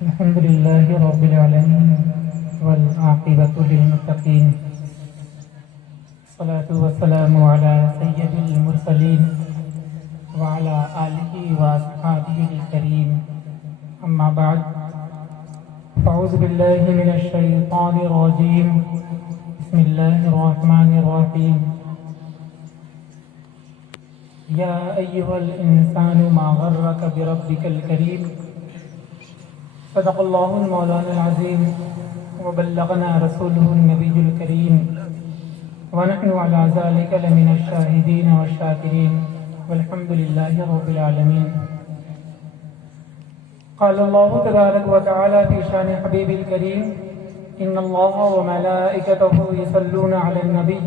الحمد لله رب العالمين والعاقبة للمتقين، الصلاة والسلام على سيد المرسلين وعلى آله وأصحابه الكريم، أما بعد، فأعوذ بالله من الشيطان الرجيم، بسم الله الرحمن الرحيم. يا أيها الإنسان ما غرك بربك الكريم، صدق الله المولانا العظيم وبلغنا رسوله النبي الكريم، ونحن على ذلك لمن الشاهدين والشاكرين، والحمد لله رب العالمين. قال الله تبارك وتعالى في شان حبيب الكريم: إن الله وملائكته يصلون على النبي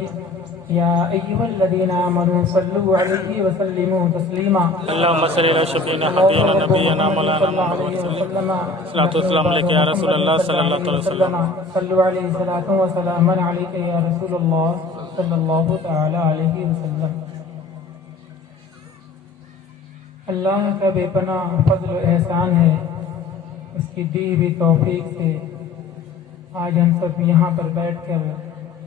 يا أيها الذين آمنوا صلوا عليه وسلموا تسليما. اللهم صل على شفيعنا حبيبنا نبينا مولانا محمد صلى الله عليه وسلم. صلاة والسلام عليك يا رسول الله صلى الله عليه وسلم. صلوا عليه صلاة وسلاما عليك يا رسول الله صلى الله تعالی علیہ وسلم. اللہ کا بے پناہ فضل و احسان ہے، اس کی دی ہوئی توفیق سے آج ہم سب یہاں پر بیٹھ کر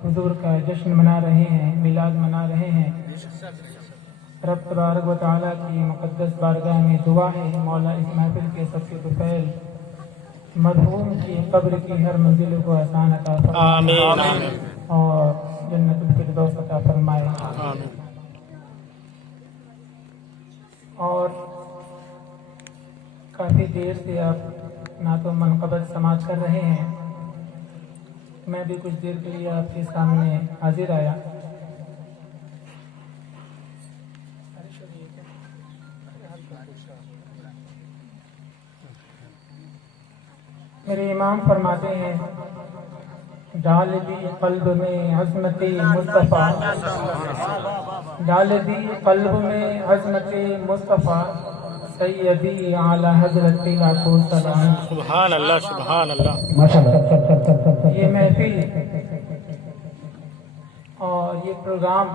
حضور کا جشن منا رہے ہیں، میلاد منا رہے ہیں. رب تبارک و تعالیٰ کی مقدس بارگاہ میں دعا ہے، مولا اس محفل کے سب سے طفیل مرحوم کی قبر کی ہر منزل کو آسان عطا فرمائے، آمین آمین اور جنت الفردوس عطا فرمائے. آمین. اور کافی دیر سے آپ نعت و منقبت سماعت کر رہے ہیں. میں بھی کچھ دیر کے لیے آپ کے سامنے حاضر آیا. میرے امام فرماتے ہیں: ڈال دی قلب میں عظمت مصطفیٰ، ڈال دی قلب میں عظمت مصطفیٰ، سیدی اعلی حضرت لاکھوں سلام. سبحان اللہ سبحان اللہ. یہ محفل اور یہ پروگرام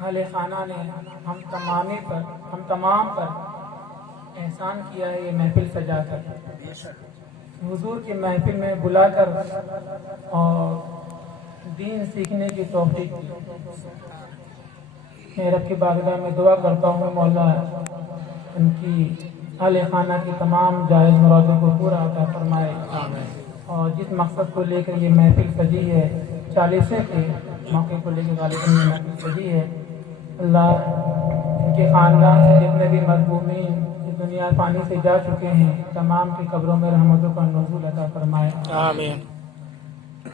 اہل خانہ نے ہم تمام پر احسان کیا ہے. یہ محفل سجا کر حضور کے محفل میں بلا کر اور دین سیکھنے کی توفیق دی. میں رب کی بارگاہ میں دعا کرتا ہوں مولا ان کی اہل خانہ کی تمام جائز مرادوں کو پورا عطا فرمائے، اور جس مقصد کو لے کر یہ محفل سجی ہے، 40 کے موقع کو لے کر غالباً یہ محفل سجی ہے، اللہ ان کے خاندان سے جتنے بھی مرحومین دنیا پانی سے جا چکے ہیں تمام کی قبروں میں رحمتوں کا نزول عطا فرمائے. آمین.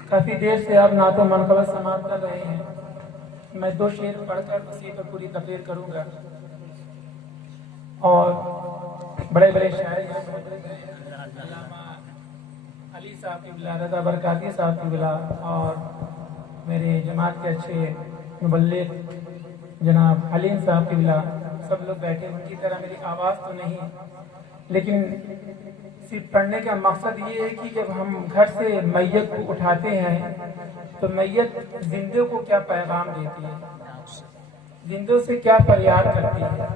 کافی دیر سے آپ نعت و منقبت سماعت کر رہے ہیں. میں 2 شعر پڑھ کر اسی پر پوری تقریر کروں گا. اور بڑے بڑے شاعر علامہ علی صاحب قبلہ، رضا برکاتی صاحب قبلہ، اور میرے جماعت کے اچھے مبلغ جناب حلیم صاحب قبلہ، سب لوگ بیٹھے. ان کی طرح میری آواز تو نہیں، لیکن صرف پڑھنے کا مقصد یہ ہے کہ جب ہم گھر سے میت کو اٹھاتے ہیں تو میت زندوں کو کیا پیغام دیتی ہے، زندوں سے کیا فریاد کرتی ہے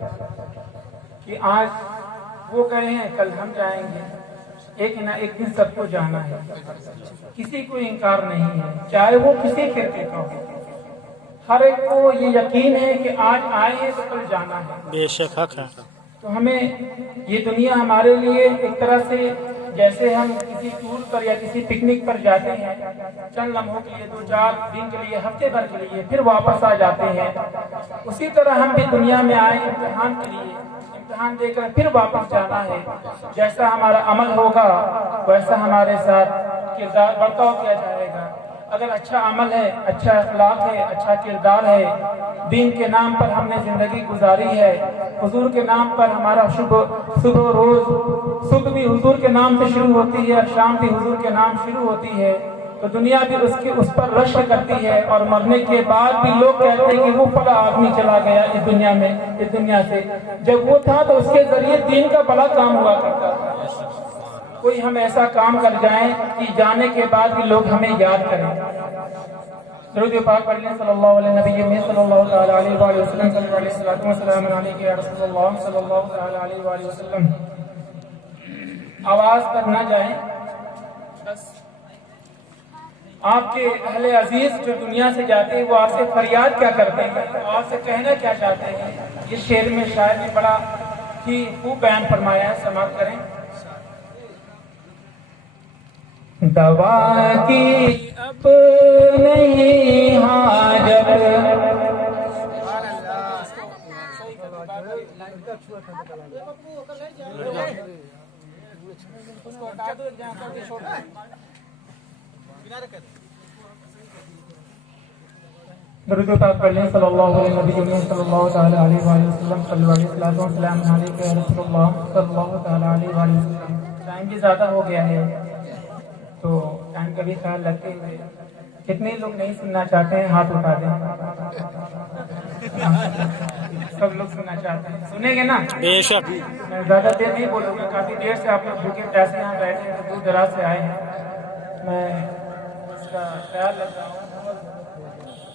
کہ آج وہ گئے ہیں کل ہم جائیں گے، ایک نہ ایک دن سب کو جانا ہے. کسی کو انکار نہیں ہے، چاہے وہ کسی فرقے کا ہو. ہر ایک کو یہ یقین ہے کہ آج آئے ہیں تو کل جانا ہے. بے شک حق ہے. تو ہمیں یہ دنیا ہمارے لیے ایک طرح سے جیسے ہم کسی ٹور پر یا کسی پکنک پر جاتے ہیں، چند لمحوں کے لیے، 2-4 دن کے لیے، ہفتے بھر کے لیے، پھر واپس آ جاتے ہیں، اسی طرح ہم بھی دنیا میں آئے امتحان کے لیے، امتحان دے کر پھر واپس جانا ہے. جیسا ہمارا عمل ہوگا ویسا ہمارے ساتھ کردار برتاؤ کیا جائے گا. اگر اچھا عمل ہے، اچھا اخلاق ہے، اچھا کردار ہے، دین کے نام پر ہم نے زندگی گزاری ہے، حضور کے نام پر ہمارا صبح بھی حضور کے نام سے شروع ہوتی ہے اور شام بھی حضور کے نام شروع ہوتی ہے، تو دنیا بھی اس پر رشک کرتی ہے. اور مرنے کے بعد بھی لوگ کہتے ہیں کہ وہ فلاں آدمی چلا گیا اس دنیا سے. جب وہ تھا تو اس کے ذریعے دین کا بڑا کام ہوا کرتا تھا. کوئی ہم ایسا کام کر جائیں کہ جانے کے بعد بھی لوگ ہمیں یاد کریں. درود پاک پڑھ لیں صلی اللہ علیہ نبی میں صلی اللہ تعالی علیہ وآلہ وسلم. صلی اللہ علیہ وسلم یا رسول اللہ صلی اللہ تعالی علیہ وآلہ وسلم. آواز پر نہ جائیں. بس آپ کے اہل عزیز جو دنیا سے جاتے ہیں وہ آپ سے فریاد کیا کرتے ہیں, آپ سے کہنا کیا چاہتے ہیں, یہ شعر میں شاعر نے بڑا ہی خوب بیان فرمایا ہے. سماعت کریں. دوا کی اب نہیں حاجت, درود و تعظیم پڑھ لیں. صلی اللہ علیہ نبی صلی اللہ تعالی علیہ وآلہ وسلم. صلی اللہ علیہ وسلم. السلام علیکم یا رسول اللہ صلی اللہ تعالی علیہ وآلہ وسلم. ٹائم بھی زیادہ ہو گیا ہے تو ٹائم کا بھی خیال رکھتے ہوئے کتنے لوگ نہیں سننا چاہتے ہیں ہاتھ اٹھا دیں. سب لوگ سننا چاہتے ہیں, سنیں گے نا؟ بے شک. میں زیادہ دیر نہیں بولوں گا, کافی دیر سے آپ لوگ بھوکے پیاسے یہاں بیٹھے ہیں, دور دراز سے آئے ہیں. میں اس کا خیال رکھ رہا ہوں,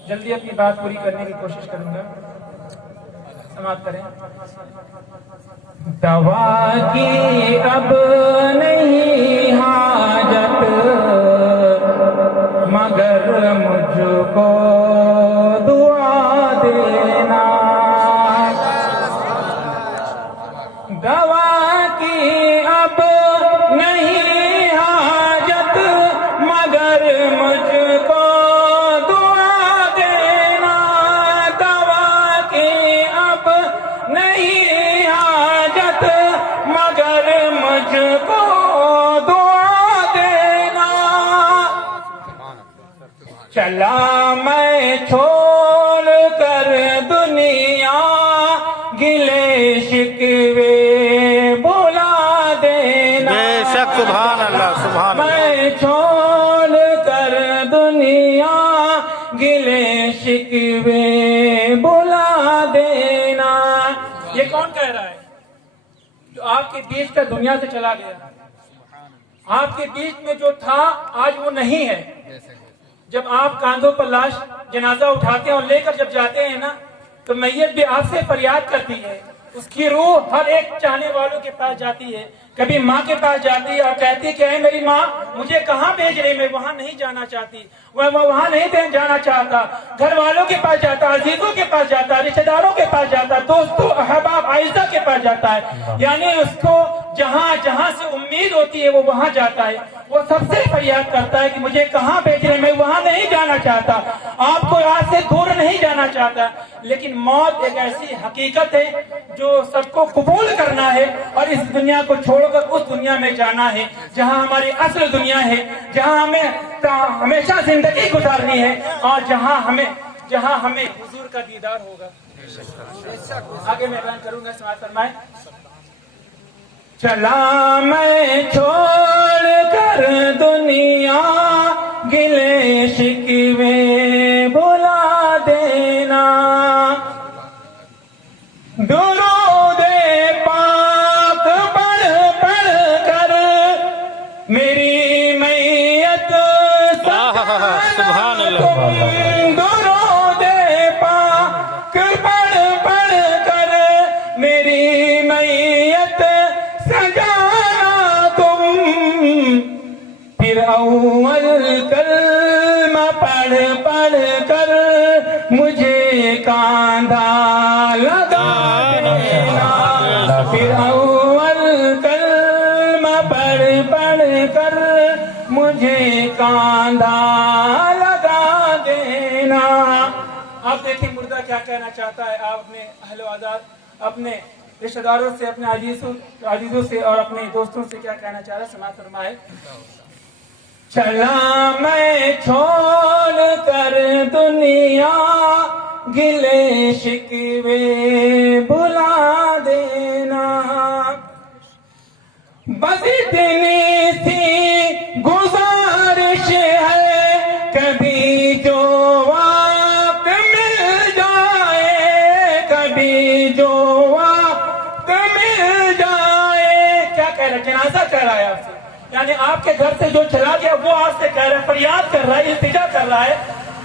جلدی اپنی بات پوری کرنے کی کوشش کروں گا. سماعت کریں. دوا کی اب نہیں حاجت مگر مجھ کو دعا دینا, دوا کی اب نہیں حاجت مگر مجھ کو دعا دینا, دوا کی اب نہیں حاجت مگر مجھ کو دعا دینا. چلا میں چھوڑ کر دنیا گلے شکوے بھلا دینا, بے شک. سبحان اللہ, سبحان اللہ. میں چھوڑ کر دنیا گلے شکوے بھلا دینا. یہ کون کہہ رہا ہے؟ جو آپ کے بیچ کا دنیا سے چلا گیا. آپ کے بیچ میں جو تھا آج وہ نہیں ہے. جب آپ کاندھوں پر لاش جنازہ اٹھاتے ہیں اور لے کر جب جاتے ہیں نا تو میت بھی آپ سے فریاد کرتی ہے. اس کی روح ہر ایک چاہنے والوں کے پاس جاتی ہے. کبھی ماں کے پاس جاتی ہے اور کہتی ہے کہ اے میری ماں مجھے کہاں بھیج رہی, میں وہاں نہیں جانا چاہتی, وہ وہاں نہیں جانا چاہتا. گھر والوں کے پاس جاتا, عزیزوں کے پاس جاتا, رشتہ داروں کے پاس جاتا, دوستوں احباب اعزہ کے پاس جاتا ہے. یعنی اس کو جہاں جہاں سے امید ہوتی ہے وہ وہاں جاتا ہے. وہ سب سے فریاد کرتا ہے کہ مجھے کہاں بھیج رہے, میں وہاں نہیں جانا چاہتا, آپ کو آج سے دور نہیں جانا چاہتا. لیکن موت ایک ایسی حقیقت ہے جو سب کو قبول کرنا ہے اور اس دنیا کو چھوڑ کر اس دنیا میں جانا ہے جہاں ہماری اصل دنیا ہے, جہاں ہمیں ہمیشہ زندگی گزارنی ہے اور جہاں ہمیں حضور کا دیدار ہوگا. آگے میں بیان کروں گا. سماعت فرمائیں. چلا میں چھوڑ کر دنیا گلے شکوے بھلا دینا, درود پاک پڑھ پڑھ کر میری میت سبحان اللہ. درود پاک پڑھ پڑھ کر میری میت سجانا تم, پھر اول کلمہ پڑھ پڑھ کر مجھے کاندھا لگا دینا, پھر اول کلمہ پڑھ پڑھ کر مجھے کاندھا لگا دینا. آپ دیکھیں مردہ کیا کہنا چاہتا ہے. آپ اپنے اہل و عزیز, اپنے رشتہ داروں سے, اپنے عزیزوں سے اور اپنے دوستوں سے کیا کہنا چاہ رہا ہے. سماعت فرمائے. چلا میں چھوڑ کر دنیا گلے شکوے بھلا دینا, بس اتنی سی گزارش ہے کبھی جو وقت مل جائے, کبھی جو وقت مل جائے. کیا کہہ رہا ہے؟ جنازہ کہہ رہا ہے آپ سے, یعنی آپ کے گھر سے جو چلا گیا وہ آپ سے کہہ رہا ہے, فریاد کر رہا ہے, التجا کر رہا ہے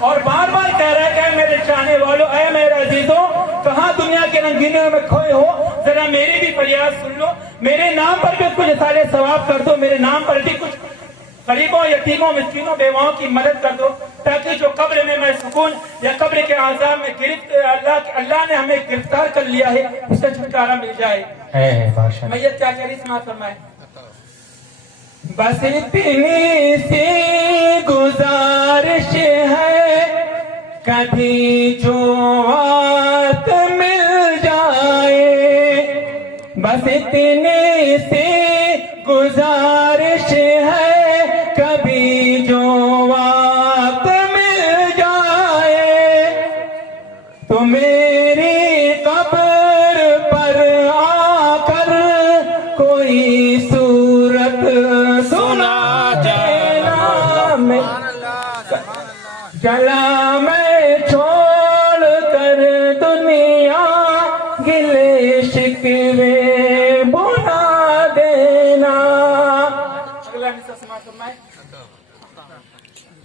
اور بار بار کہہ رہا ہے کہ اے میرے چاہنے والوں, اے میرے عزیزوں, کہاں دنیا کے رنگینوں میں کھوئے ہو, ذرا میری بھی فریاد سن لو. میرے نام پر بھی کچھ اثار ثواب کر دو، میرے نام پر بھی کچھ غریبوں، یتیموں، مسکینوں، بیواؤں کی مدد کر دو، تاکہ جو قبر میں سکون یا قبر کے عذاب میں اللہ نے ہمیں گرفتار کر لیا ہے اسے چھٹکارا مل جائے۔ میت کیا کہہ رہی سماعت فرمائے۔ بس اتنی سی گزارش ہے کبھی جو وقت مل جائے، بس اتنی سی گزارش ہے کبھی جو وقت مل جائے، تو میری قبر پر آ کر کوئی صورت سنا دینا، میں چلا میں چھوڑ کر دنیا گلے شکوے بھلا دینا۔ اگلا حصہ سماعت فرمائے۔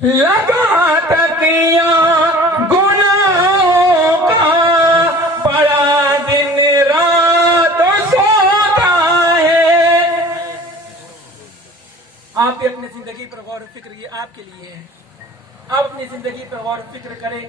لگا تکیا گناہوں کا بڑا دن رات سوتا ہے۔ آپ بھی اپنی زندگی پر غور و فکر، یہ آپ کے لیے ہے، آپ اپنی زندگی پر غور و فکر کریں۔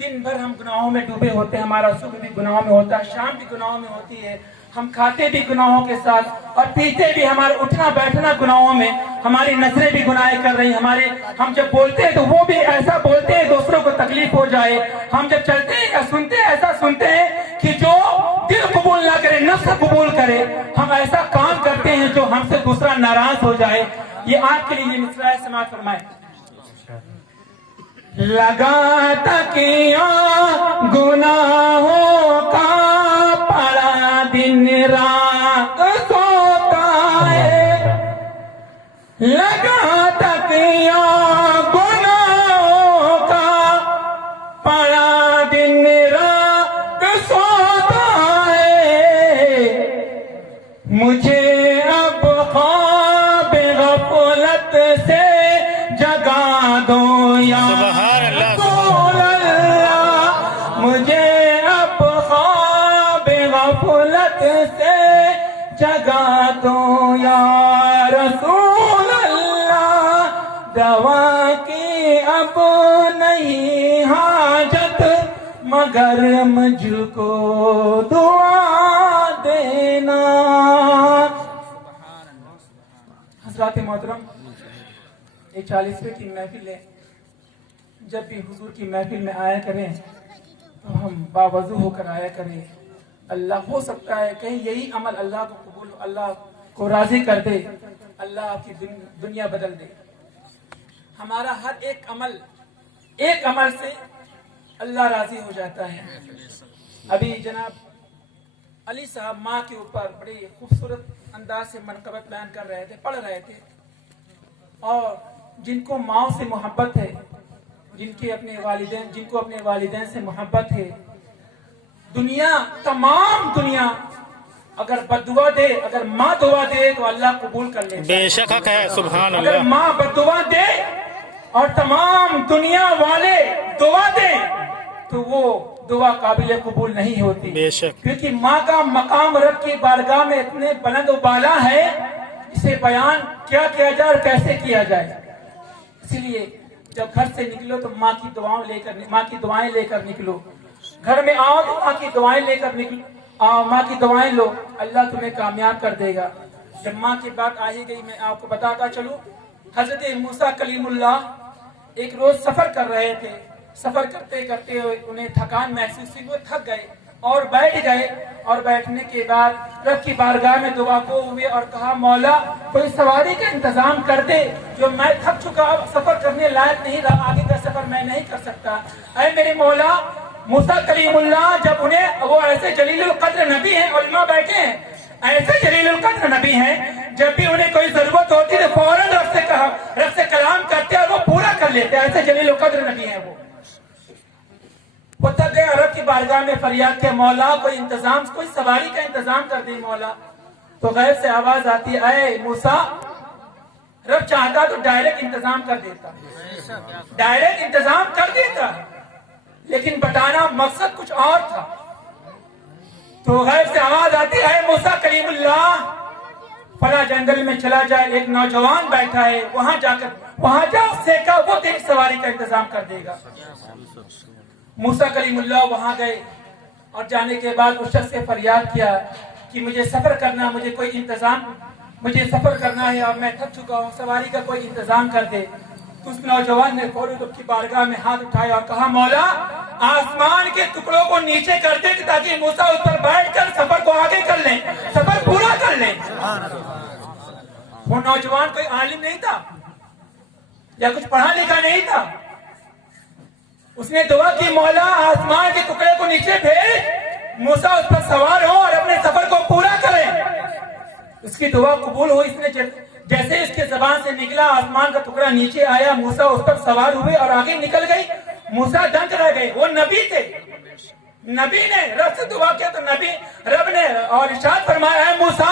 دن بھر ہم گناہوں میں ڈوبے ہوتے ہیں، ہمارا صبح بھی گناہوں میں ہوتا ہے، شام بھی گناہوں میں ہوتی ہے، ہم کھاتے بھی گناہوں کے ساتھ اور پیتے بھی، ہمارا اٹھنا بیٹھنا گناہوں میں، ہماری نظریں بھی گناہ کر رہی ہیں، ہم جب بولتے ہیں تو وہ بھی ایسا بولتے ہیں دوسروں کو تکلیف ہو جائے، ہم جب چلتے ہیں یا سنتے ہیں ایسا سنتے ہیں کہ جو دل قبول نہ کرے نفس قبول کرے، ہم ایسا کام کرتے ہیں جو ہم سے دوسرا ناراض ہو جائے۔ یہ آپ کے لیے یہ مصرع ہے، سماعت فرمائے۔ لگا تکیا گناہوں کا پڑا دن رات سوتا ہے، لگا تکیا گناہوں کا پڑا دن رات سوتا ہے، مجھے اب خواب غفلت سے جگا دو یا رسول اللہ، مجھے اب خواب غفلت سے جگا دو یا رسول اللہ، دوا کی اب نہیں حاجت مگر مجھ کو دعا دینا۔ حضرات محترم، یہ 40ویں کی محفل ہے، جب بھی حضور کی محفل میں آیا کریں تو ہم باوضو ہو کر آیا کریں۔ اللہ ہو سکتا ہے کہیں یہی عمل اللہ کو قبول، اللہ کو راضی کر دے، اللہ آپ کی دنیا بدل دے۔ ہمارا ہر ایک عمل سے اللہ راضی ہو جاتا ہے۔ ابھی جناب علی صاحب ماں کے اوپر بڑے خوبصورت انداز سے منقبت بیان کر رہے تھے، پڑھ رہے تھے، اور جن کو ماں سے محبت ہے، جن کو اپنے والدین سے محبت ہے، تمام دنیا اگر بددعا دے، اگر ماں دعا دے تو اللہ قبول کر لے، بے شک حق ہے، سبحان اگر اللہ۔ ماں بددعا دے اور تمام دنیا والے دعا دیں تو وہ دعا قابل قبول نہیں ہوتی، بے شک، کیونکہ ماں کا مقام رب کی بارگاہ میں اتنے بلند و بالا ہے، اسے بیان کیا کیا جائے اور کیسے کیا جائے۔ اسی لیے جب گھر سے نکلو تو ماں کی دعائیں لے کر نکلو، گھر میں آؤ تو ماں کی دعائیں لے کر نکلو، ماں کی دعائیں لو، اللہ تمہیں کامیاب کر دے گا۔ جب ماں کی بات آ ہی گئی، میں آپ کو بتاتا چلوں، حضرت موسیٰ کلیم اللہ ایک روز سفر کر رہے تھے، سفر کرتے کرتے انہیں تھکان محسوس ہوئی، وہ تھک گئے اور بیٹھ گئے، اور بیٹھنے کے بعد رب کی بارگاہ میں دعا کو ہوئے اور کہا مولا کوئی سواری کا انتظام کر دے، جو میں تھک چکا اب سفر کرنے لائق نہیں رہا، آگے کا سفر میں نہیں کر سکتا، اے میرے مولا۔ موسیٰ کلیم اللہ جب وہ ایسے جلیل القدر نبی ہیں، علماء بیٹھے ہیں، ایسے جلیل القدر نبی ہیں، جب بھی انہیں کوئی ضرورت ہوتی تو فوراً رب سے کلام کرتے اور وہ پورا کر لیتے، ایسے جلیل القدر نبی ہیں۔ وہ تک گئے رب کی بارگاہ میں فریاد کے مولا کوئی انتظام، کوئی سواری کا انتظام کر دیں مولا۔ تو غیب سے آواز آتی ہے اے موسیٰ، رب چاہتا تو ڈائریکٹ انتظام کر دیتا، ڈائریکٹ انتظام کر دیتا، لیکن بتانا مقصد کچھ اور تھا۔ تو غیب سے آواز آتی ہے اے موسیٰ کلیم اللہ، जंगल में चला जाए, एक नौजवान बैठा है, वहां जा उससे कहा वो तेरी सवारी का इंतजाम कर देगा। मूसा कलीमुल्लाह वहां गए और जाने के बाद उस शख्स से फरियाद किया कि मुझे सफर करना, मुझे सफर करना है और मैं थक चुका हूँ, सवारी का कोई इंतजाम कर दे। तो उस नौजवान ने फौरन उसकी बारगाह में हाथ उठाया और कहा, मौला आसमान के टुकड़ों को नीचे कर दे ताकि मूसा उस पर बैठकर सफर को आगे कर ले, सफर पूरा कर ले। वो नौजवान कोई आलिम नहीं था या कुछ पढ़ा लिखा नहीं था, उसने दुआ की, मौला आसमान के टुकड़े को नीचे भेज, मूसा उस पर सवार हो और अपने सफर को पूरा करे। उसकी दुआ कबूल हुई। इसने जैसे इसके जबान से निकला, आसमान का टुकड़ा नीचे आया, मूसा उस पर सवार हुए और आगे निकल गई। मूसा दंग रह गए, वो नबी थे, नबी ने रब से दुआ किया तो रब ने और इरशाद फरमाया, है मूसा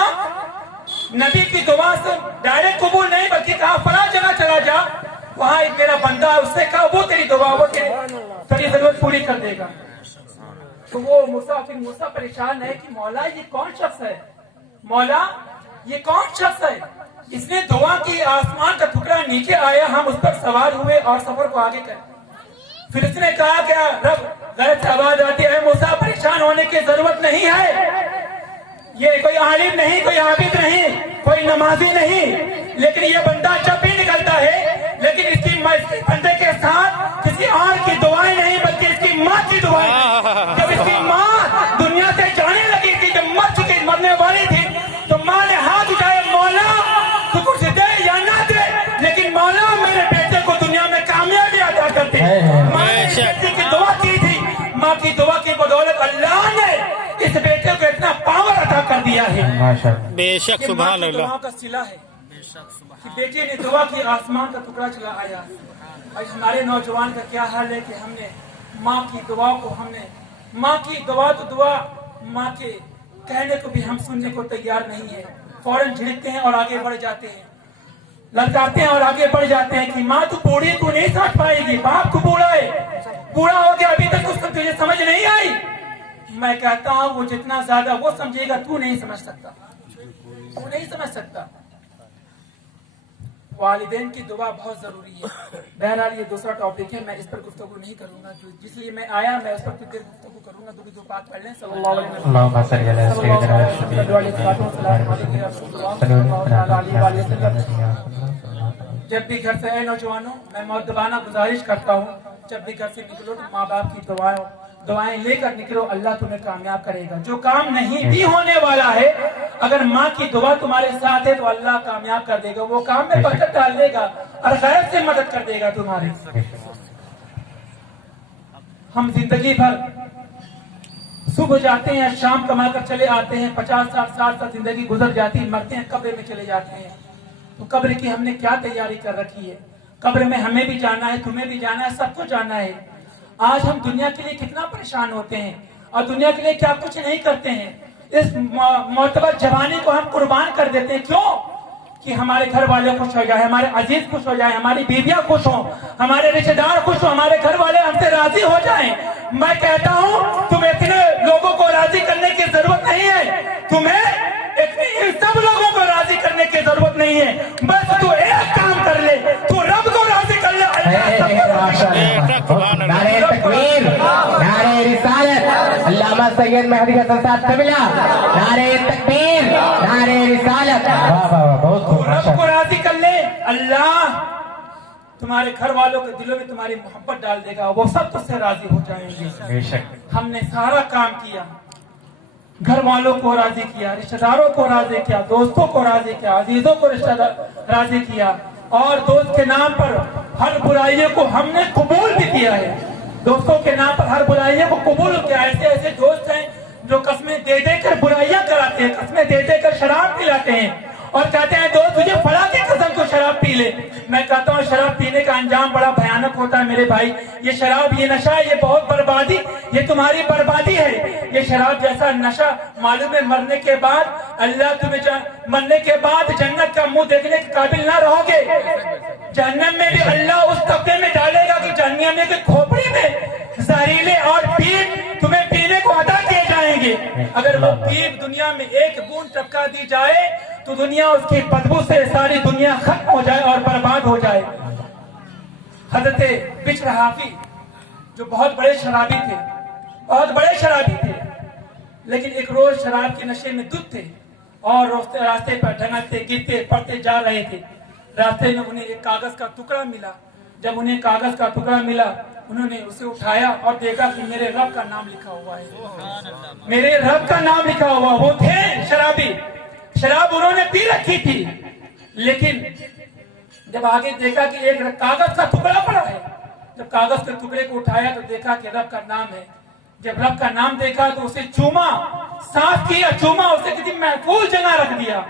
नबी की दुआ से डायरेक्ट कबूल नहीं बल्कि कहा फला जगह चला जा, वहां एक मेरा बंदा, उससे कहा वो तेरी दुआ, वो तेरी जरूरत पूरी कर देगा। तो वो मूसा परेशान है कि मौला ये कौन शख्स है, मौला ये कौन शख्स है, इसने दुआ की, आसमान का टुकड़ा नीचे आया, हम उस पर सवार हुए और सफर को आगे करें। फिर इसने कहा क्या रब गैर से आवाज आती है, मूसा परेशान होने की जरूरत नहीं है, ये कोई आलिम नहीं, कोई आबिद नहीं, कोई नमाजी नहीं, लेकिन ये बंदा जब भी निकलता है, लेकिन इसकी बंदे के साथ किसी और की दुआएं नहीं बल्कि इसकी माँ की दुआएं। जब इसकी माँ दुनिया से जाने लगी थी, जब मरने वाली थी, तो माँ ने हाथ उठाए, मौला तू कुछ दे या ना दे, लेकिन मौला मेरे बेटे को दुनिया में कामयाबी अता कर दे। माँ ने बेटे की दुआ की थी, माँ की दुआ की बदौलत अल्लाह ने इस बेटे को इतना पावर अता कर दिया है। बेशक सुभान अल्लाह का सिला है कि बेटे ने दुआ की, आसमान का टुकड़ा चला आया। आज हमारे नौजवान का क्या हाल है कि हमने माँ की दुआ को, माँ की दुआ तो दुआ, माँ के कहने को भी हम सुनने को तैयार नहीं है, फौरन झिड़कते हैं और आगे बढ़ जाते हैं, ललकारते हैं और आगे बढ़ जाते हैं कि माँ तू बूढ़ी, तू नहीं समझ पाएगी, बाप तू बूढ़ा है, बूढ़ा हो गया, अभी तक उसको तुझे समझ नहीं आई। मैं कहता हूँ वो जितना ज्यादा वो समझेगा, तू नहीं समझ सकता, तू नहीं समझ सकता। वालिदैन की दुआ बहुत जरूरी है। बहरहाल ये दूसरा टॉपिक है, मैं इस पर गुफ्तगू नहीं करूंगा, जिसलिए मैं आया मैं उस पर कुछ देर गुफ्तगू करूंगा। दो बात पढ़ लें। सल्लल्लाहु अलैहि वसल्लम। जब भी घर से आए नौजवानों, मैं मुअद्दबाना गुजारिश करता हूँ, जब भी घर से निकलो तो माँ बाप की दुआएं लेकर निकलो, अल्लाह तुम्हें कामयाब करेगा। जो काम नहीं भी होने वाला है, अगर माँ की दुआ तुम्हारे साथ है तो अल्लाह कामयाब कर देगा, वो काम में बरकत डाल देगा और खैर से मदद कर देगा तुम्हारी। हम जिंदगी भर सुबह जाते हैं, शाम कमा कर चले आते हैं, 50-60 साल तक जिंदगी गुजर जाती है, मरते हैं, कब्र में चले जाते हैं। तो कब्र की हमने क्या तैयारी कर रखी है? कब्र में हमें भी जाना है, तुम्हें भी जाना है, सबको जाना है। आज हम दुनिया के लिए कितना परेशान होते हैं और दुनिया के लिए क्या कुछ नहीं करते हैं। इस मोतबर जवानी को हम कुर्बान कर देते हैं, क्यों? कि हमारे घर वाले खुश हो जाए, हमारे अजीज खुश हो जाए, हमारी बीवियां खुश हो, हमारे रिश्तेदार खुश हो, हमारे घर वाले हमसे राजी हो जाएं। मैं कहता हूँ तुम इतने लोगों को राजी करने की जरूरत नहीं है, तुम्हें इन सब लोगों को राजी करने की जरूरत नहीं है, बस तू एक काम कर ले, तू रब को राजी कर ले। नारे तकबीर, नारे रिसालत, अल्लामा सैयद मेहदी हसन साहब कबिला, नारे तकबीर, नारे रिसालत। बहुत रब को राजी कर ले, अल्लाह तुम्हारे घर वालों के दिलों में तुम्हारी मोहब्बत डाल देगा, वो सब तुझसे राजी हो जाएंगे। हमने सारा काम किया, घर वालों को राजी किया, रिश्तेदारों को राजी किया, दोस्तों को राजी किया, अजीजों को रिश्तेदार राजी किया, और दोस्त के नाम पर हर बुराइयों को हमने कबूल भी किया है। दोस्तों के नाम पर हर बुराइयों को कबूल किया। ऐसे ऐसे दोस्त हैं जो कस्में दे देकर बुराइयां कराते हैं, कस्में दे देकर शराब पिलाते हैं और कहते हैं दोस्त तुझे फला की कसम को शराब पी ले। मैं कहता हूँ शराब पीने का अंजाम बड़ा भयानक होता है मेरे भाई। ये शराब, ये नशा, ये बहुत बर्बादी, ये तुम्हारी बर्बादी है। ये शराब जैसा नशा मालूम है, मरने के बाद अल्लाह तुम्हें मरने के बाद जन्नत का मुंह देखने के काबिल ना रहोगे। जहन्नम में भी अल्लाह उस तबके में डालेगा कि जहन्नम में के खोपड़ी में जहरीले और पीप तुम्हें पीने को अदा किए जाएंगे। अगर वो पीप दुनिया में एक बूंद टपका दी जाए, تو دنیا اس کی بدبو سے ساری دنیا ختم ہو جائے اور برباد ہو جائے۔ حضرت بشر حافی جو بہت بڑے شرابی تھے، بہت بڑے شرابی تھے، لیکن ایک روز شراب کے نشے میں دھت تھے اور راستے پر ڈھنگتے گرتے پڑتے جا رہے تھے۔ راستے میں انہیں ایک کاغذ کا ٹکڑا ملا۔ جب انہیں کاغذ کا ٹکڑا ملا انہوں نے اسے اٹھایا اور دیکھا کہ میرے رب کا نام لکھا ہوا ہے، میرے رب کا نام لکھا ہوا۔ وہ تھے شرابی، شراب انہوں نے پی رکھی تھی، لیکن جب آگے دیکھا کہ ایک کاغذ کا ٹکڑا پڑا ہے، جب کاغذ کے ٹکڑے کو اٹھایا تو دیکھا کہ رب کا نام ہے۔ جب رب کا نام دیکھا تو اسے چوما، صاف کیا، چوما، اسے کسی محفوظ جگہ رکھ دیا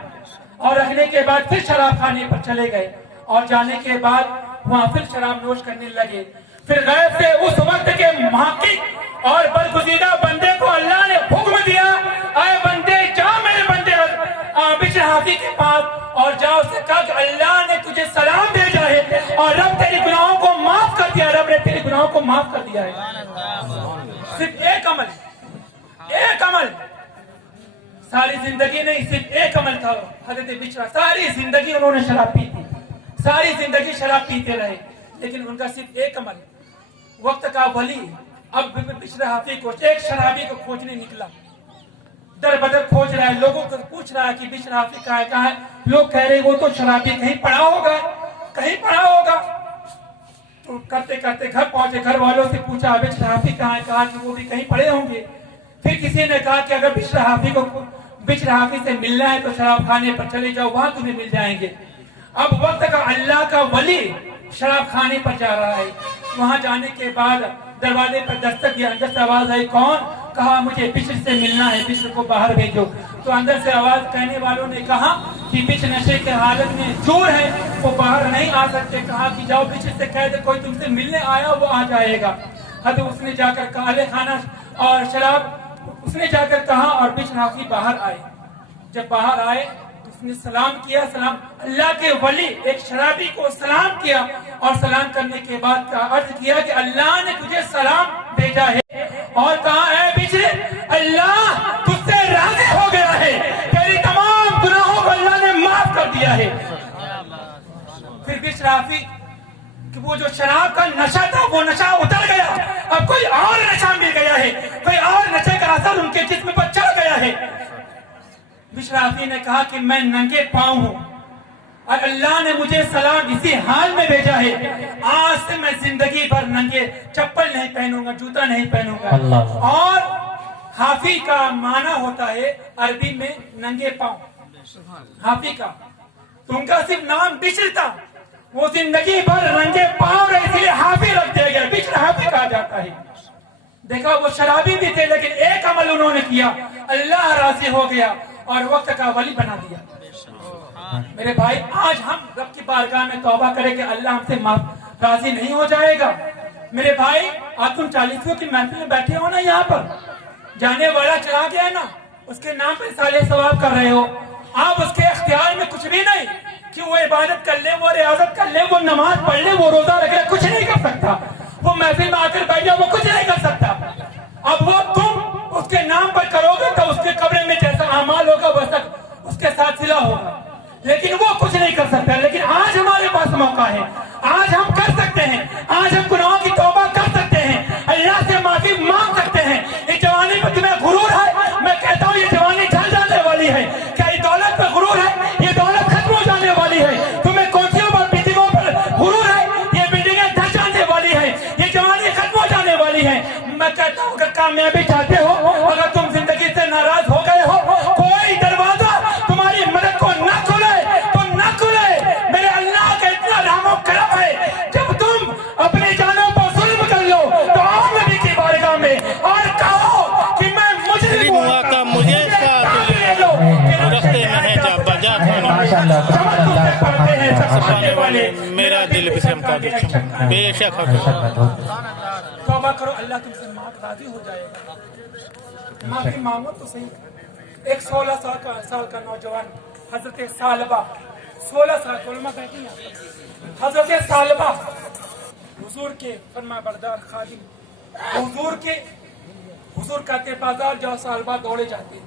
اور رکھنے کے بعد پھر شراب خانے پر چلے گئے اور جانے کے بعد وہاں پھر شراب نوش کرنے لگے۔ پھر غیب سے اس وقت کے محقق اور برگزیدہ بندے کو اللہ نے حکم دیا، اے بندے جا میرے بندے بشر حافی کے پاس اور جا اسے کہا کہ اللہ نے تجھے سلام بھیجا ہے اور رب تیری گناہوں کو معاف کر دیا، رب نے تیری گناہوں کو معاف کر دیا ہے۔ صرف ایک عمل، ایک عمل، ساری زندگی نہیں، صرف ایک عمل تھا۔ حضرت بشر ساری زندگی انہوں نے شراب پی تھی، ساری زندگی شراب پیتے رہے، لیکن ان کا صرف ایک عمل، وقت کا ولی اب بشر حافی کو، ایک شرابی کو کھوجنے نکلا، در بدر کھوج رہا ہے، لوگوں کو پوچھ رہا ہے کہ بشر حافی کہاں ہے۔ لوگ کہہ رہے وہ تو شرابی کہیں پڑا ہوگا، کہیں پڑا ہوگا۔ تو کرتے کرتے گھر پہنچے، گھر والوں سے پوچھا بشر حافی کہاں ہے، کہا کہ وہ بھی کہیں پڑے ہوں گے۔ پھر کسی نے کہا کہ اگر بشر حافی سے ملنا ہے تو شراب خانے پر چلے جاؤ، وہاں تمہیں مل جائیں گے۔ اب وقت کا اللہ کا ولی شراب خانے پر جا رہا ہے، وہاں جانے کے بعد دروازے پر دستک دیا، اندر سے آواز آئی، کون؟ کہا مجھے بشر سے ملنا ہے، بشر کو باہر بھیجو۔ تو اندر سے آواز، کہنے والوں نے کہا کہ بشر نشے کے حالت میں چور ہے، وہ باہر نہیں آ سکتے۔ کہا کہ جاؤ بشر سے کہہ دے کوئی تم سے ملنے آیا وہ آ جائے گا۔ حضرت اس نے جا کر کہا خانہ اور شراب اس نے جا کر کہا اور بشر حافی باہر آئے۔ جب باہر آئے اس نے سلام کیا، سلام اللہ کے ولی ایک شرابی کو سلام کیا اور سلام کرنے کے بعد کا عرض کیا کہ اللہ نے تجھے سلام بھیجا ہے اور کہا اے بشر اللہ تجھ سے راضی ہو گیا ہے، تیری تمام گناہوں کو اللہ نے معاف کر دیا ہے۔ پھر بشر حافی کہ وہ جو شراب کا نشہ تھا وہ نشہ اتر گیا، اب کوئی اور نشہ مل گیا ہے، کوئی اور نشے کا اثر ان کے جسم پر چڑھ گیا ہے۔ بشر حافی نے کہا کہ میں ننگے پاؤں ہوں اور اللہ نے مجھے سلام اسی حال میں بھیجا ہے، آج سے میں زندگی بھر ننگے چپل نہیں پہنوں گا، جوتا نہیں پہنوں گا۔ اور حافی کا معنی ہوتا ہے عربی میں ننگے پاؤں، حافی کا، تو ان کا صرف نام بشر تھا، وہ زندگی بھر ننگے پاؤں رہے، اس لیے حافی رکھ دیا گیا، بشر حافی کہا جاتا ہے۔ دیکھا وہ شرابی بھی تھے لیکن ایک عمل انہوں نے کیا، اللہ راضی ہو گیا اور وقت کا ولی بنا دیا۔ میرے بھائی آج ہم رب کی بارگاہ میں توبہ کریں کہ اللہ ہم سے راضی نہیں ہو جائے گا۔ میرے بھائی آج تم 40 کی محفل میں بیٹھے ہو نا، یہاں پر جانے والا چلا گیا ہے نا، اس کے نام پہ سالے ثواب کر رہے ہو، آپ اس کے اختیار میں کچھ بھی نہیں کہ وہ عبادت کر لے، وہ ریاضت کر لے، وہ نماز پڑھ لے، وہ روزہ رکھ لے، کچھ نہیں کر سکتا، وہ محفل میں آ کر بیٹھ جائے وہ کچھ نہیں کر سکتا۔ اب وہ تم اس کے نام پر کرو گے تو اس کے قبر میں جیسا اعمال ہوگا ویسا اس کے ساتھ صلہ ہوگا، لیکن وہ کچھ نہیں کر سکتا۔ لیکن آج ہمارے پاس موقع ہے، آج ہم کر سکتے ہیں، آج ہم گناہوں کی توبہ کر سکتے ہیں، اللہ سے معافی مانگ سکتے ہیں۔ اس جوانی پر تمہیں غرور ہے، میں کہتا ہوں یہ جوانی ڈھل جانے والی ہے، کیا یہ دولت پر غرور ہے؟ یہ دولت ختم ہو جانے والی ہے۔ تمہیں کوٹھیوں پر بلڈنگوں پر غرور ہے، یہ بلڈنگیں ڈھل جانے والی ہے، یہ جوانی ختم ہو جانے والی ہے۔ میں کہتا ہوں اگر کامیابی چاہتے ہو، اگر تم زندگی سے ناراض ہو گئے ہو، کوئی دروازہ تمہاری مدد کو نہ کھلے تو نہ کھلے۔ میرے اللہ کا اتنا رحم و کرم ہے، جب تم اپنی جانوں پر ظلم کر لو تو آؤ نبی کی بارگاہ میں اور کہو کہ میں مجرم ہوں، مجھے میرا دل بسم کا بے شک توبہ کرو، اللہ تم سے راضی ہو جائے گا۔ معافی مانگو تو صحیح۔ ایک 16 سال کا نوجوان حضرت ثعلبہ، 16 سال علماء کہتے ہیں، حضرت ثعلبہ حضور کے فرما بردار خادم، حضور کہتے بازار جاؤ ثعلبہ دوڑے جاتے،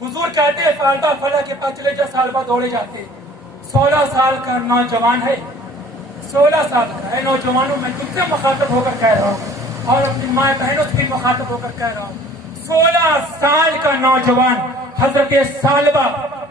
हुजूर कहते हैं सालबा फला के पास चले जा, सालबा दौड़े जाते। 16 साल का नौजवान है, 16 साल का है नौजवानों, मैं तुमसे मुखातब होकर कह रहा हूँ और अपनी माँ बहनों से भी मुखातब होकर कह रहा हूँ। 16 साल का नौजवान हजरत सालबा,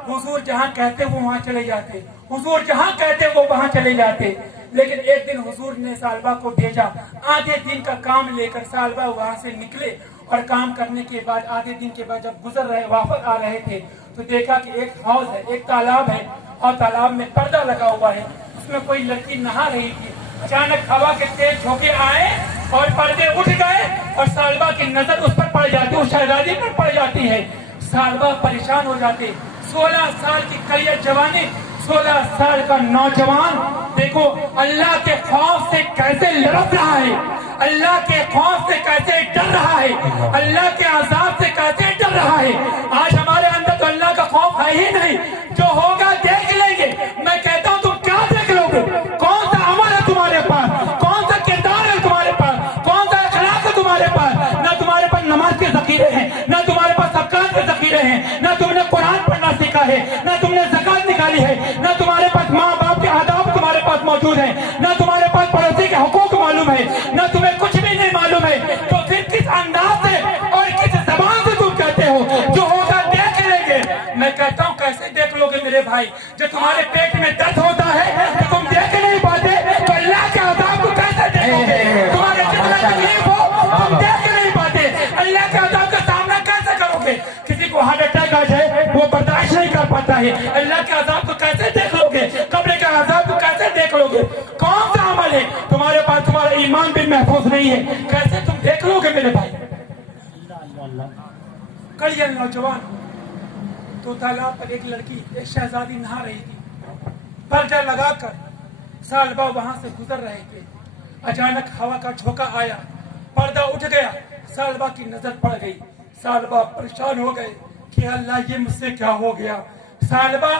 हुजूर जहाँ कहते वो वहाँ चले जाते, हुजूर जहाँ कहते वो वहाँ चले जाते। लेकिन एक दिन हुजूर ने सालबा को भेजा, आधे दिन का काम लेकर सालबा वहाँ से निकले और काम करने के बाद आधे दिन के बाद जब गुजर रहे वापस आ रहे थे तो देखा कि एक हौज है, एक तालाब है और तालाब में पर्दा लगा हुआ है, उसमें कोई लड़की नहा रही थी। अचानक हवा के तेज झोंके आए और पर्दे उठ गए और सालबा की नजर उस पर पड़ जाती, उस शहजादी पर पड़ जाती है। सालबा परेशान हो जाते। 16 साल की करियर जवानी, 16 साल का नौजवान, देखो अल्लाह के खौफ से कैसे लड़क रहा है, अल्लाह के खौफ से कैसे डर रहा है, अल्लाह के अजाब से कैसे डर रहा है। आज हमारे अंदर तो अल्लाह का खौफ है ही नहीं, जो होगा देख लेंगे। मैं कहता हूँ तुम क्या देख लोगे? कौन सा अमल है तुम्हारे पास, कौन सा किरदार है तुम्हारे पास, कौन सा अखलाक है तुम्हारे पास? ना तुम्हारे पास नमाज के जखीरे हैं, ना तुम्हारे पास ज़कात के जखीरे हैं, ना तुमने कुरान पढ़ना सीखा है, ना तुमने ज़कात निकाली है, ना तुम्हारे पास माँ बाप के आदाब तुम्हारे पास मौजूद है, ना तुम्हारे पास पड़ोसी के हुकूक मालूम है, ना तुम्हें कुछ भी नहीं मालूम है। तो फिर किस अंदाज से और किस जबान से तुम कहते हो जो होगा देख लेंगे? मैं कहता हूँ कैसे देख लोगे मेरे भाई? जो तुम्हारे पेट में दर्द होता है तो तुम देख नहीं पाते, तो अल्लाह के अज़ाब को कैसे देखोगे? तुम्हारे जितना तकलीफ हो तुम देख नहीं पाते, अल्लाह के अज़ाब का सामना कैसे करोगे? किसी को हार्ट अटैक आ जाए वो बर्दाश्त नहीं कर पाता है, अल्लाह के अज़ाब को कैसे देख लोगे? कब्र के अज़ाब को कैसे देख लोगे? कौन सा अमल है तुम्हारे पास? तुम्हारा ईमान भी महफूज नहीं है, कैसे तुम देख लोगे मेरे भाई? कड़ियल नौजवान, तो तालाब पर एक लड़की, एक शहजादी नहा रही थी, पर्दा लगाकर सालबा वहां से गुजर रहे थे। अचानक हवा का झोंका आया, पर्दा उठ गया, सालबा की नजर पड़ गई। सालबा परेशान हो गए कि अल्लाह ये मुझसे क्या हो गया। सालबा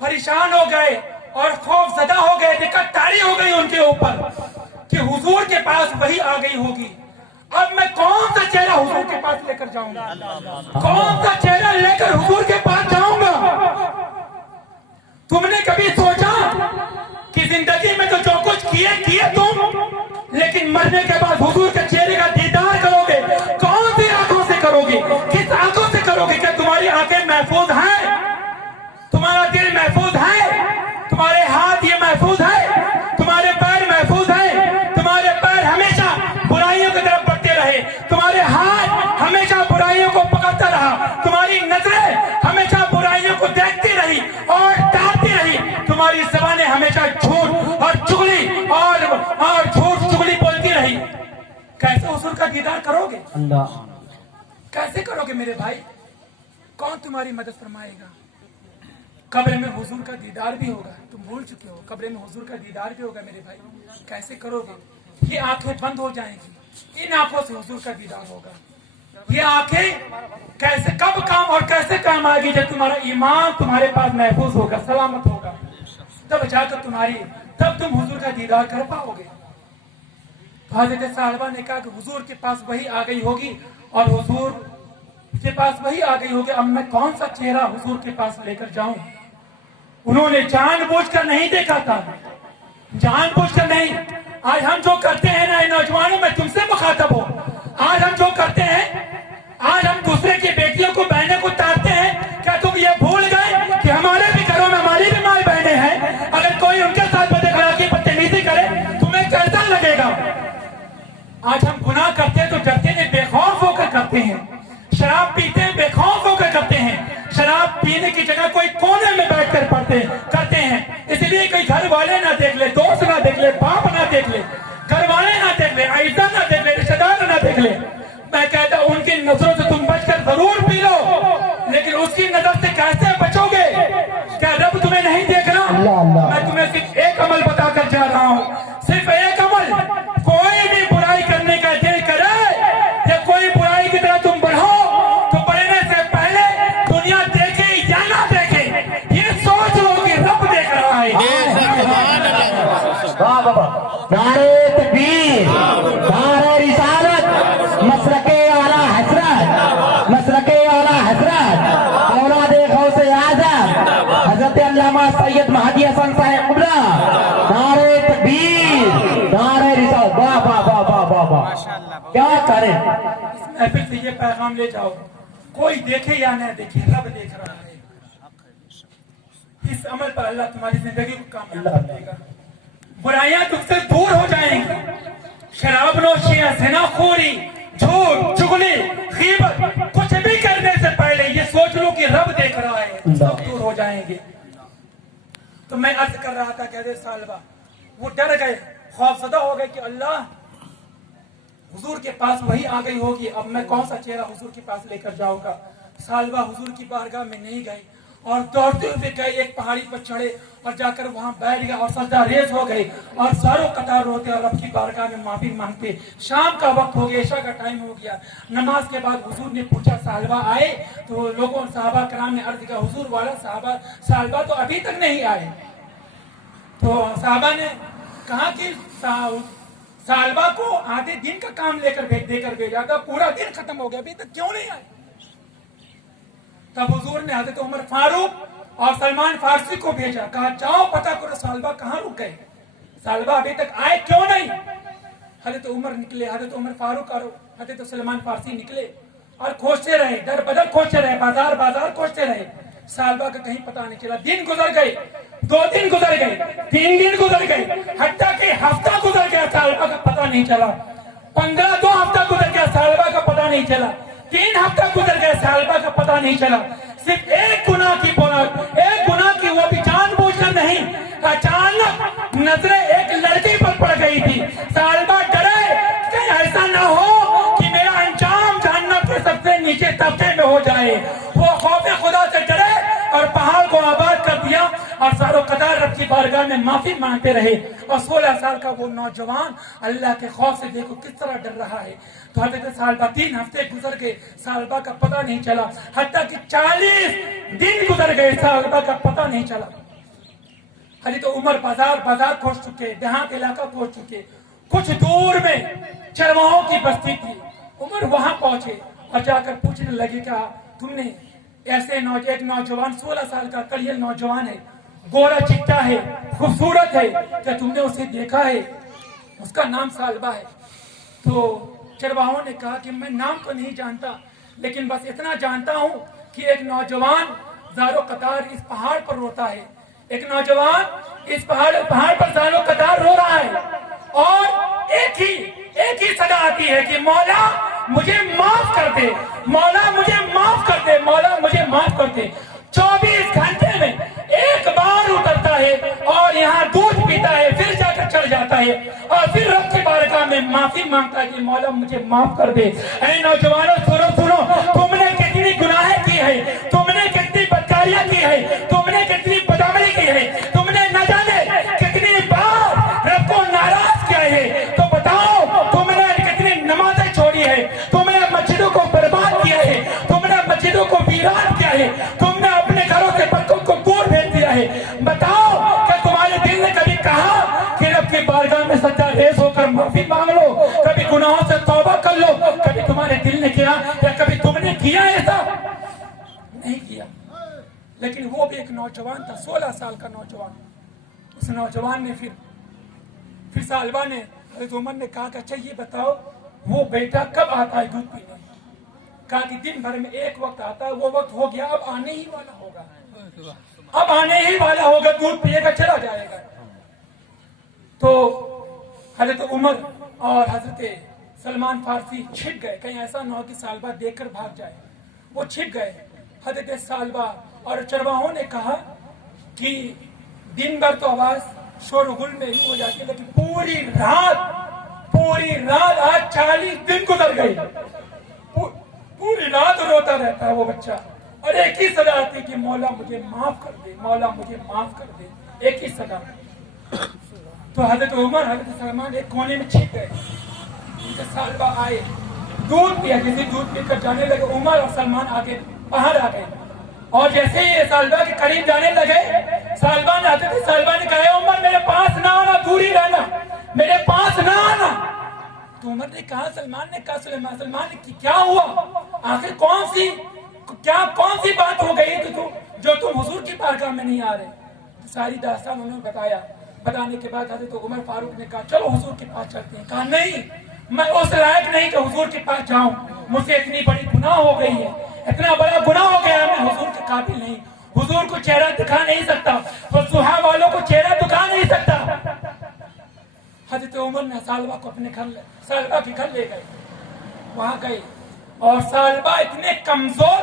परेशान हो गए और खौफजदा हो गए, दिक्कत तारी हो गई उनके ऊपर कि हुजूर के पास वही आ गई होगी। अब मैं कौन सा चेहरा हुजूर के पास लेकर जाऊंगा, कौन सा चेहरा लेकर हुजूर के पास जाऊंगा? तुमने कभी सोचा कि जिंदगी में तो जो कुछ किए तुम, लेकिन मरने के बाद हुजूर के चेहरे का दीदार करोगे, कौन सी आंखों से करोगे, किस आंखों से करोगे? क्या तुम्हारी आंखें महफूज हैं, तुम्हारा दिल महफूज है, तुम्हारे हाथ ये महफूज है, तुम्हारे पैर महफूज है, तुम्हारे पैर हमेशा बुराइयों की तरफ बढ़ते रहे, तुम्हारे हाथ हमेशा बुराइयों को पकड़ता रहा, तुम्हारी नजरें हमेशा बुराइयों को देखती रही और डांटती रही, तुम्हारी ज़बानें हमेशा झूठ और चुगली और झूठ चुगली बोलती रही। कैसे हुजूर का दीदार करोगे? कैसे करोगे मेरे भाई? कौन तुम्हारी मदद फरमाएगा? कब्र में हुजूर का दीदार भी होगा, तुम भूल चुके हो, कब्र में हुजूर का दीदार भी होगा मेरे भाई। कैसे करोगे? ये आंखें बंद हो जाएंगी, इन आंखों से हुजूर का दीदार होगा। ये आंखें कैसे, कब काम और कैसे काम आएगी? जब तुम्हारा ईमान तुम्हारे पास महफूज होगा, सलामत होगा, तब जाकर तब तुम हुजूर का दीदार कर पाओगे। तो हज़रत सालबा ने कहा कि हुजूर के पास वही आ गई होगी और हुजूर के पास वही आ गई होगी, अब मैं कौन सा चेहरा हुजूर के पास लेकर जाऊं? उन्होंने जानबूझकर नहीं देखा था, जानबूझकर नहीं। आज हम जो करते हैं ना नौजवानों, में तुमसे मुखातब हो, आज हम जो करते हैं, आज हम दूसरे की बेटियों को, बहनों को ताड़ते हैं। क्या तुम ये भूल गए कि हमारे भी घरों में हमारी भी माँ बहनें हैं? अगर कोई उनके साथ बदअखलाकी बदतमीजी करे तुम्हें कैसा लगेगा? आज हम गुनाह करते हैं तो डरते हैं, बेखौफ होकर करते हैं। शराब पीते हैं, बेखौफ होकर करते हैं। शराब पीने की जगह कोई कोने में बैठकर करते हैं, इसलिए कोई घर वाले ना देख ले, दोस्त ना देख ले, बाप ना देख ले, घर वाले ना देख ले, आइज़ा ना देख ले, रिश्तेदार ना देख ले। मैं कहता हूं उनकी नजरों से तुम बचकर जरूर पी लो, लेकिन उसकी नजर से कैसे बचोगे? क्या रब तुम्हें नहीं देख रहा? मैं तुम्हें सिर्फ एक अमल बताकर जा रहा हूँ, सिर्फ एक अमल। कोई भी बुराई करने का दिल करे या कोई बुराई की तरह तुम बढ़ो, तो बढ़ने से पहले दुनिया देखे या ना देखे, ये सोच लो कि रब देख रहा है। नारे तकबीर, नारे रिसालत, मसलके आला हजरत, मसलके आला हजरत, महदी हसन साहब कुबला, नारे तकबीर, नारे रिसालत, वाह वाह वाह वाह वाह वाह, क्या करें। इस महफिल से ये पैगाम ले जाओ, कोई देखे या न देखे, रब देख रहा है। इस अमल पर अल्लाह तुम्हारी जिंदगी को कामयाब करेगा, बुराइयां तुमसे दूर हो जाएंगी। शराब नोशियां, ज़िनाखोरी, झूठ, चुगली, गीबत, कुछ भी करने से पहले ये सोच लो कि रब देख रहा है, सब दूर हो जाएंगे। तो मैं अर्ज कर रहा था, कहते सालबा वो डर गए, खौफजदा हो गए कि अल्लाह हुजूर के पास वही आ गई होगी, अब मैं कौन सा चेहरा हुजूर के पास लेकर जाऊंगा। सालबा हुजूर की बारगाह में नहीं गए और दौड़ते हुए गए, एक पहाड़ी पर चढ़े और जाकर वहां बैठ गए और सजदा रेज हो गए और सारों कतार रोते और रब की बारगाह में माफी मांगते। शाम का वक्त हो गया, ईशा का टाइम हो गया। नमाज के बाद हुजूर ने पूछा सालबा आए? तो लोगों साहबा कराम ने अर्ज किया, हुजूर वाला सालबा तो अभी तक नहीं आए। तो साहबा ने कहा कि सालबा को आधे दिन का काम देकर भेजा था, पूरा दिन खत्म हो गया, अभी तक क्यों नहीं आए? तब हुजूर ने हजरत उमर फारूक और सलमान फारसी को भेजा, कहा जाओ पता करो सालबा कहाँ रुक गए, सालबा अभी तक आए क्यों नहीं। हजरत उमर निकले, हजरत उमर फारूक और हजरत सलमान फारसी निकले और खोजते रहे, दर बदर खोजते रहे, बाजार बाजार खोजते रहे, सालबा का कहीं पता नहीं चला। दिन गुजर गए, 2 दिन गुजर गए, 3 दिन गुजर गए, हत्ता कि हफ्ता गुजर गया, सालबा का पता नहीं चला। 2 हफ्ता गुजर गया, सालबा का पता नहीं चला। 3 हफ्ता गुजर गया, सालबा का पता नहीं चला। सिर्फ एक गुनाह की वो भी जानबूझकर नहीं, अचानक नजरें एक लड़की पर पड़ गई थी। सालबा डरे कहीं ऐसा ना हो कि मेरा अंजाम जहन्नम के सबसे नीचे तबके में हो जाए। वो खौफे खुदा से डरे और पहाड़ को आबाद कर दिया और सारों कतार रब की बारगाह में माफी मांगते रहे। और 16 साल का वो नौजवान अल्लाह के खौफ से देखो किस तरह डर रहा है। तो हजरत सालबा 3 हफ्ते गुजर गए, सालबा का पता नहीं चला, हत्ता कि 40 दिन गुजर गए, सालबा का पता नहीं चला। हजरत उमर बाजार खोज चुके, देहात इलाका खोज चुके, कुछ दूर में चरवाहों की बस्ती थी। उमर वहां पहुंचे और जाकर पूछने लगे, क्या तुमने ऐसे एक नौजवान 16 साल का कलियल नौजवान है, गोरा चिट्टा है, खूबसूरत है, क्या तुमने उसे देखा है? उसका नाम सालबा है। तो चरवाहों ने कहा कि मैं नाम तो नहीं जानता, लेकिन बस इतना जानता हूं कि एक नौजवान ज़ारो कतार इस पहाड़ पर रोता है, एक नौजवान इस पहाड़ पर ज़ारो कतार रो रहा है और एक ही सदा आती है कि मौला मुझे माफ कर दे, मौला मुझे माफ कर दे, मौला मुझे माफ कर दे। 24 घंटे में एक बार उतरता है और यहाँ दूध पीता है, फिर जाकर चढ़ जाता है और फिर रब की बारगाह में माफी मांगता है कि मौला मुझे माफ कर दे। ऐ नौजवानों सुनो, तुमने कितनी गुनाहें की है, तुमने कितनी बदकारियां की है, तुमने कितनी बदअमली की है, तुमने न जाने कितनी बार रब को नाराज किया है। तो बताओ तुमने कितनी नमाजें छोड़ी है, तुमने मस्जिदों को बर्बाद किया है, तुमने मस्जिदों को वीरान किया है, तुमने अपने घरों से बच्चों को दूर भेज दिया है। बताओ क्या तुम्हारे दिल ने कभी कहा कि रब की बारगाह में सच्चा रेस होकर माफी मांग लो, कभी गुनाहों से तौबा कर लो? कभी तुम्हारे दिल ने किया या कभी तुमने किया ऐसा? नहीं किया। लेकिन वो भी एक नौजवान था, 16 साल का नौजवान। उस नौजवान ने फिर सालबा ने, हज़रत उमर ने कहा कि अच्छा ये बताओ वो बेटा कब आता है दूध पीने? कहा कि दिन भर में एक वक्त आता है, वो वक्त हो गया, अब आने ही वाला होगा, अब आने ही वाला होगा, दूध पिएगा चला जाएगा। तो हजरत उमर और हजरत सलमान फारसी छिप गए, कहीं ऐसा न हो कि सालबा देखकर भाग जाए। वो छिप गए। हजरत सालबा और चरवाहों ने कहा कि दिन भर तो आवाज शोरगुल में ही हो जाती है, लेकिन पूरी रात आज 40 दिन गुजर गए, पूरी रात रोता रहता है वो बच्चा और एक ही सदा आती कि मौला मुझे माफ कर दे, मौला मुझे माफ कर दे, एक ही सदा। तो हजरत उमर हजरत सलमान एक कोने में छिप गए। उनके सालबा आए, दूध पिया, जैसे दूध पीकर जाने लगे उमर और सलमान आगे बाहर आ गए और जैसे ही सालबा के करीब जाने लगे, सालबा ने कहा उमर मेरे पास ना आना, दूरी रहना, मेरे पास ना आना। तो उमर ने कहा, सलमान ने कहा, सलमान ने क्या हुआ, आखिर कौन सी बात हो गई जो तुम हुजूर की बारगाह में नहीं आ रहे? सारी दास्तान उन्होंने बताया। बताने के बाद हजरत उमर फारूक ने कहा चलो हुजूर के पास चलते हैं। कहा नहीं, मैं उस लायक नहीं कि हुजूर के पास जाऊं, मुझसे इतनी बड़ी गुनाह हो गई है, इतना बड़ा गुनाह हो गया, मैं हुजूर के काबिल नहीं, हुजूर को चेहरा दिखा नहीं सकता, फुसहा वालों को चेहरा दिखा नहीं सकता। हजरत उमर ने सालबा को अपने घर, सालबा के घर ले गए। वहां गए और सालबा इतने कमजोर,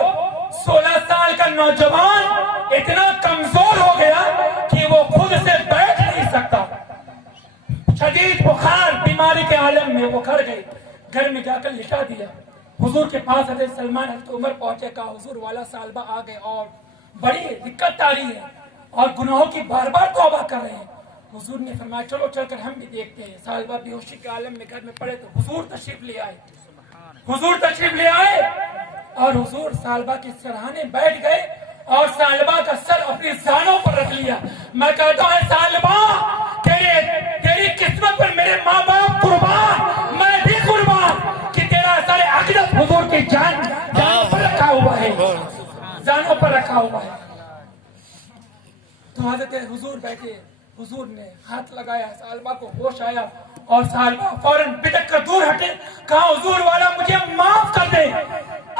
16 साल का नौजवान इतना कमजोर हो गया कि वो खुद से बैठ नहीं सकता। शदीद बुखार बीमारी के आलम में वो घर गए, घर में जाकर लिटा दिया। हुजूर के पास हजरत सलमान हजरत उमर पहुंचे। कहा हुजूर वाला सालबा आ गए और बड़ी दिक्कत आ रही है और गुनाहों की बार बार तौबा कर रहे हैं। हुजूर ने फरमाया चलो चलकर हम भी देखते हैं। सालबा बेहोशी के आलम में घर में पड़े तो हुजूर तशरीफ ले आए। हुजूर तशरीफ ले आए और हुजूर सालबा के सरहाने बैठ गए और सालबा का सर अपनी जानों पर रख लिया। मैं कहता हूं सालबा, तेरी किस्मत पर मेरे माँ बाप कुर्बान, मैं भी कुर्बान कि तेरा सर अक़दस हुजूर की जानों पर रखा हुआ है, जानों पर रखा हुआ है। तो हजरत हुजूर बैठे, हुजूर ने हाथ लगाया, सालबा को होश आया और सालबा फौरन बिदक कर दूर हटे। कहा हुजूर वाला मुझे माफ कर दे,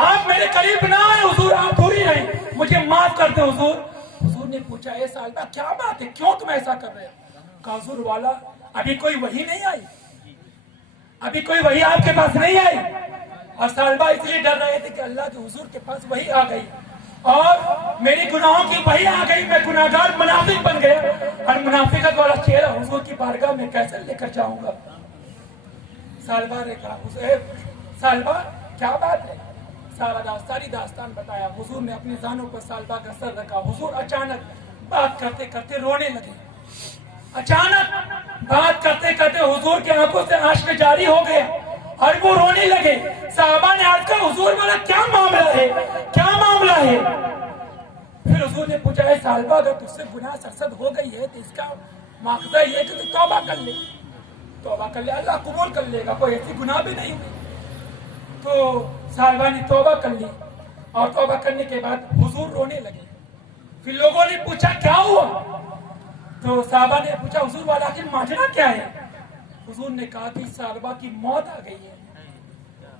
आप मेरे करीब ना आए हुजूर, आप दूर ही रहे, मुझे माफ कर दे हुजूर। हुजूर ने पूछा ए सालबा क्या बात है, क्यों तुम ऐसा कर रहे हो? कहा हुजूर वाला अभी कोई वही नहीं आई, अभी कोई वही आपके पास नहीं आई। और सालबा इसलिए डर रहे थे कि अल्लाह के हुजूर के पास वही आ गई और मेरी गुनाहों की वही आ गई, मैं गुनाहगार मुनाफिक बन गया और मुनाफिकत वाला चेहरा हुजूर की बारगाह में कैसे लेकर जाऊंगा। सालबा ने कहा सालबा क्या बात है? सारी दास्तान बताया। हुजूर ने अपनी जानों पर सालबा का सर रखा। हुजूर अचानक बात करते करते रोने लगे। अचानक बात करते करते हुजूर के आंखों से आंसू जारी हो गए और वो रोने लगे। साहबा ने आज कहा हुजूर वाला क्या मामला है, क्या मामला है? फिर हुजूर ने पूछा है सालबा अगर तुझसे गुनाह सरसद हो गई है तो इसका माखजा ये कि तू तौबा कर ले, तौबा कर ले, अल्लाह कबूल कर लेगा, कोई ऐसी गुनाह भी नहीं हुई। तो सालबा ने तौबा कर ली और तौबा करने के बाद हुजूर रोने लगे। फिर लोगों ने पूछा क्या हुआ? तो साहबा ने पूछा हुजूर वाला आखिर माजरा क्या है? हुजूर ने कहा कि सालबा की मौत आ गई है,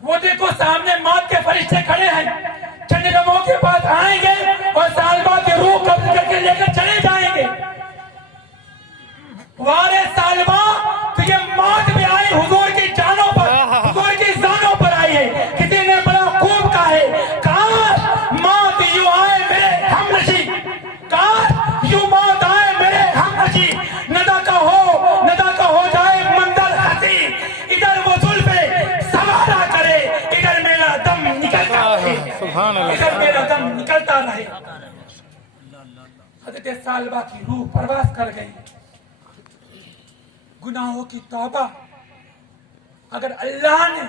वो देखो सामने मौत के फरिश्ते खड़े हैं, चंद लम्हों के पास आएंगे और सालबा की रूह कब्ज करके लेकर चले जाएंगे। वारे सालबा तुझे मौत भी आई हुजूर की जानों पर, हुजूर की जानों पर आई है। किसी ने बड़ा खूब कहा है काश मौत यूं आए मेरे हमनशी, काश यूं मौत आए मेरे हमनशी, नदा का हो जाए मंजर हंसी, इधर वो जुल्फे सवारा करे, इधर मेरा दम निकलता रहे, इधर मेरा दम निकलता रहे। हजरत सालबा की रूह परवास कर गई। गुनाहों की तौबा, अगर अल्लाह ने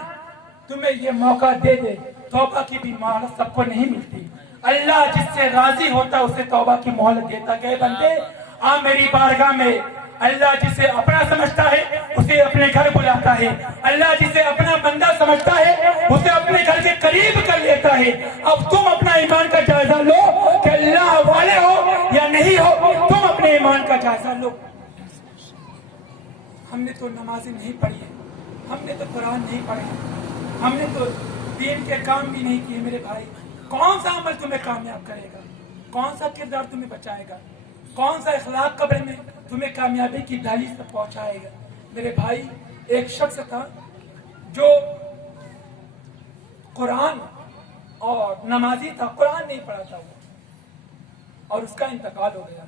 तुम्हें ये मौका दे दे, तौबा की भी मोहलत सबको नहीं मिलती। अल्लाह जिससे राजी होता उसे तौबा की मोहलत देता। कहे बंदे आ मेरी बारगाह में। अल्लाह जिसे अपना समझता है उसे अपने घर बुलाता है, अल्लाह जिसे अपना बंदा समझता है उसे अपने घर के करीब कर लेता है। अब तुम अपना ईमान का जायजा लो कि अल्लाह वाले हो या नहीं हो, तुम अपने ईमान का जायजा लो। हमने तो नमाजें नहीं पढ़ी है, हमने तो कुरान नहीं पढ़ी, हमने तो दीन के काम भी नहीं किए। मेरे भाई कौन सा अमल तुम्हें कामयाब करेगा, कौन सा किरदार तुम्हें बचाएगा, कौन सा इखलाक कब्र में तुम्हें कामयाबी की दहलीज तक पहुंचाएगा? मेरे भाई एक शख्स था जो कुरान और नमाजी था, कुरान नहीं पढ़ा था वो, और उसका इंतकाल हो गया।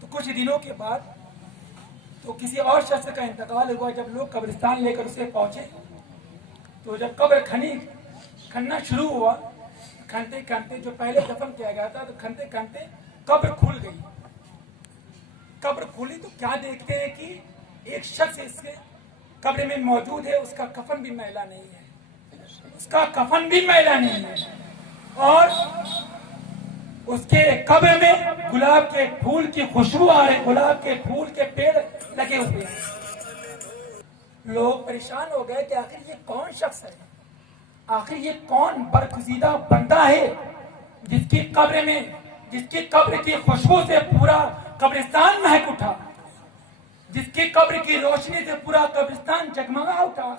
तो कुछ दिनों के बाद तो किसी और शख्स का इंतकाल हुआ। जब लोग कब्रिस्तान लेकर उसे पहुंचे तो जब कब्र खनना शुरू हुआ, खनते खनते जो पहले दफन किया गया था, तो खनते खनते कब्र खुल गई। कब्र खुली तो क्या देखते हैं कि एक शख्स इसके कब्र में मौजूद है, उसका कफन भी मैला नहीं है, उसका कफन भी मैला नहीं है, और उसके कब्र में गुलाब के फूल की खुशबू आ रही, गुलाब के फूल के पेड़ लगे हुए हैं। लोग परेशान हो गए कि आखिर ये कौन शख्स है, आखिर ये कौन बरगुज़ीदा बंदा है जिसकी कब्र की खुशबू से पूरा قبرستان مہک اٹھا، جس کی قبر کی روشنی سے پورا قبرستان جگمگا اٹھا.